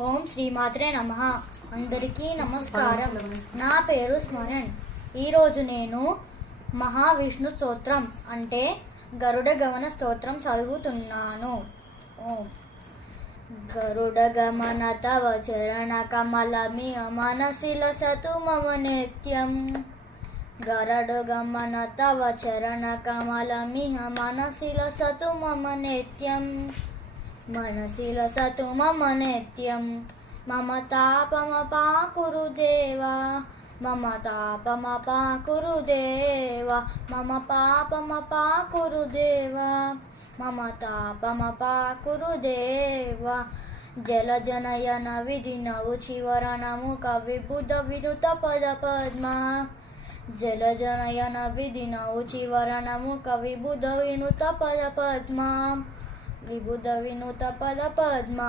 ఓం శ్రీమాత్రే నమః. అందరికీ నమస్కారం. నా పేరు స్మరణ్. ఈరోజు నేను మహావిష్ణు స్తోత్రం అంటే గరుడ గమన స్తోత్రం చదువుతున్నాను. ఓం గరుడ గమన తవ చరణ కమలమి మనసి లసతు మమ నిత్యం. గరుడ గమన తవ చరణ కమలమి మనసి లసతు మమ నిత్యం. మనసి లసతు మమ నిత్యం. మమ తాపమపాకురు దేవా. మమ తాపమపాకురు దేవా. మమ పాపమపాకురు దేవా. మమ తాపమపాకురు దేవా. జలజనయన విధినవు చివరణము కవిబుధ వినుత పద పద్మ. జలజనయన విధినవు చివరణము కవిబుధ వినుత పద పద్మ. విబుధ వినుత పద పద్మ.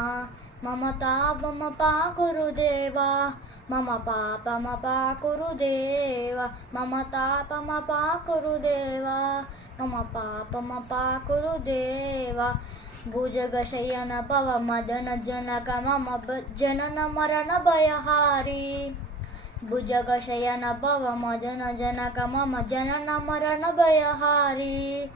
మమ తాపమపాకురు దేవా. మమ పాపమపాకురు దేవా. మమ తాపమపాకురు దేవా. మమ పాపమపాకురు దేవా. భుజగశయన భవ మదన జనక మమ జనన మరణ భయహారి. భుజగశయన భవ మదన జనక మమ జనన మరణ భయహారి.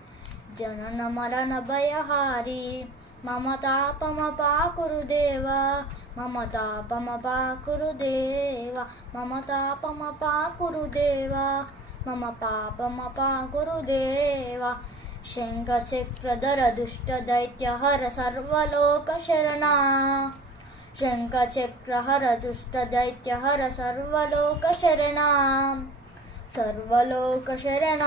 జనన మరణ భయహారి. మమ తాపమపాకురు దేవా. మమ తాపమపాకురు దేవా. మమ తాపమపాకురు దేవా. మమ పాపమపాకురు దేవా. శంఖచక్రధర దుష్ట దైత్యహర సర్వలోక శరణ. శంఖచక్రహర దుష్ట దైత్యహర సర్వలోక శరణ. సర్వలోక శరణ.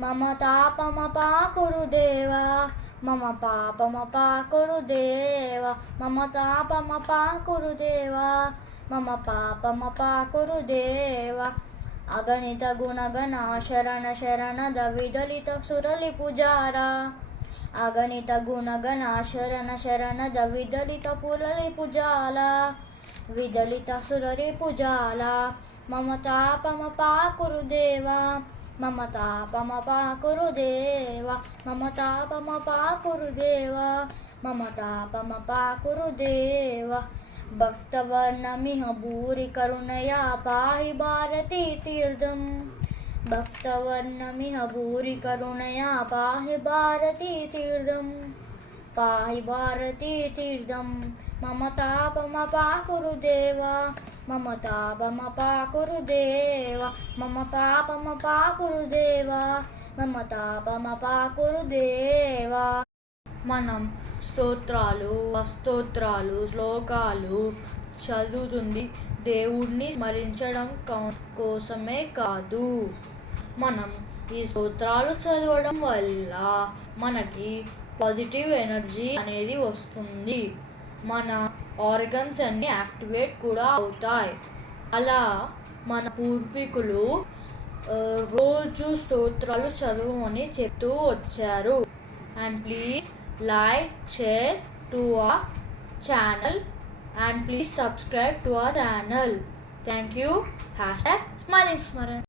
మమ తాపమపాకురు దేవా. మమ పాపమపాకురు దేవా. మమ తాపమపాకురు దేవా. మమ పాపమపాకురు దేవా. అగణిత గుణగణ శరణ శరణద విదలిత సురలి పుజారా. అగణిత గుణగణ శరణ శరణద విదలిత పురలి పుజాల. విదలిత సురలి పుజాల. మమ తాపమపాకురు దేవా. మమ తాపమపాకురు దేవా. మమ తాపమపాకురు దేవా. మమ తాపమపాకురు దేవా. భక్తవర్ణమిహ భూరి కరుణయా పాహి భారతీ తీర్థం. భక్తవర్ణమిహ భూరి కరుణయా పాహి భారతీ తీర్థం. పాహి భారతీ తీర్థం. మమ తాపమపాకురు దేవా. మమ తాపమపాకురు దేవా. మమ పాపమపాకురు దేవా. మమ తాపమపాకురు దేవా. మనం స్తోత్రాలు, అస్తోత్రాలు, శ్లోకాలు చదువుతుంది దేవుడిని స్మరించడం కోసమే కాదు. మనం ఈ స్తోత్రాలు చదవడం వల్ల మనకి పాజిటివ్ ఎనర్జీ అనేది వస్తుంది. మన ఆర్గన్స్ అన్ని యాక్టివేట్ కూడా అవుతాయి. అలా మన పూర్వీకులు రోజు స్తోత్రాలు చదువుమని చెప్తూ వచ్చారు. And please like, share to our channel and please subscribe to our channel. Thank you. #SmilingSmaran.